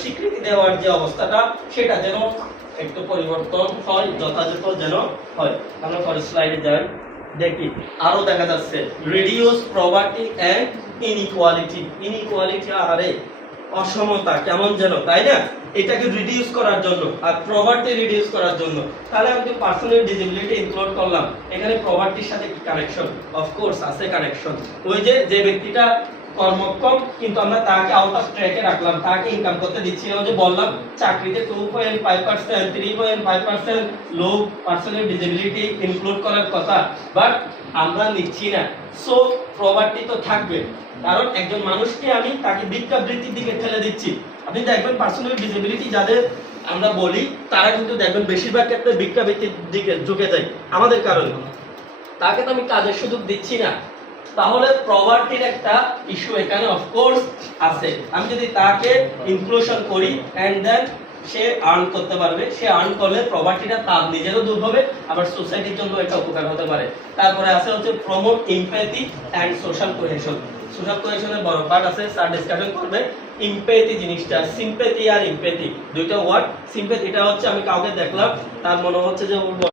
স্বীকৃতি দেওয়ার যে অবস্থাটা সেটা যেন একটু পরিবর্তন হয়, যথাযথ যেন হয়। আমরা পরের স্লাইডে যাই, দেখি আরো দেখা যাচ্ছে reduce poverty and inequality. Inequality আরে অসমতা কেমন যেন, তাই না? এটাকে রিডিউস করার জন্য আর পভার্টি রিডিউস করার জন্য, তাহলে আমি পার্সোনাল ডিসেবিলিটি ইনক্লুড করলাম। এখানে পভার্টির সাথে কি কানেকশন? অফকোর্স আছে কানেকশন। ওই যে ব্যক্তিটা কর্মক্ষম কিন্তু আমরা তাকে আউট অফ ট্র্যাকে রাখলাম, তাকে ইনকাম করতে দিচ্ছি না। যে বললাম চাকরিতে 2.5%, 3.5% লো পার্সোনাল ডিসেবিলিটি ইনক্লুড করার কথা, বাট আমরা নিচ্ছি না। সো পভার্টি তো থাকবে, কারণ একজন মানুষকে আমি তাকে ভিক্ষাবৃত্তির দিকে ঠেলে দিচ্ছি। আপনি দেখবেন পার্সোনাল ডিসেবিলিটি যাদের আমরা বলি তারা কিন্তু দেখবেন বেশিরভাগ ক্ষেত্রে ভিক্ষাবৃত্তির দিকে ঝুঁকে যায় আমাদের কারণে। তাকে তো আমি কাজের সুযোগ দিচ্ছি না, তাহলে পভার্টির একটা ইস্যু এখানে অফকোর্স আছে। আমি যদি তাকে ইনক্লুশন করি এন্ড দেন সে আর্ন করতে পারবে, সে আর্ন করলে পভার্টিটা তার নিজেরও দূর হবে, আবার সোসাইটির জন্য এটা উপকার হতে পারে। তারপরে আছে হচ্ছে promote empathy and social cohesion. Social কোহেশনের বড় পার্ট আছে, স্যার ডিসকাশন করবে। এমপ্যাথি জিনিসটা, সিম্প্যাথি আর এমপ্যাথি দুইটা ওয়ার্ড। সিম্প্যাথিটা হচ্ছে আমি কাউকে দেখলাম, তার মনে হচ্ছে যে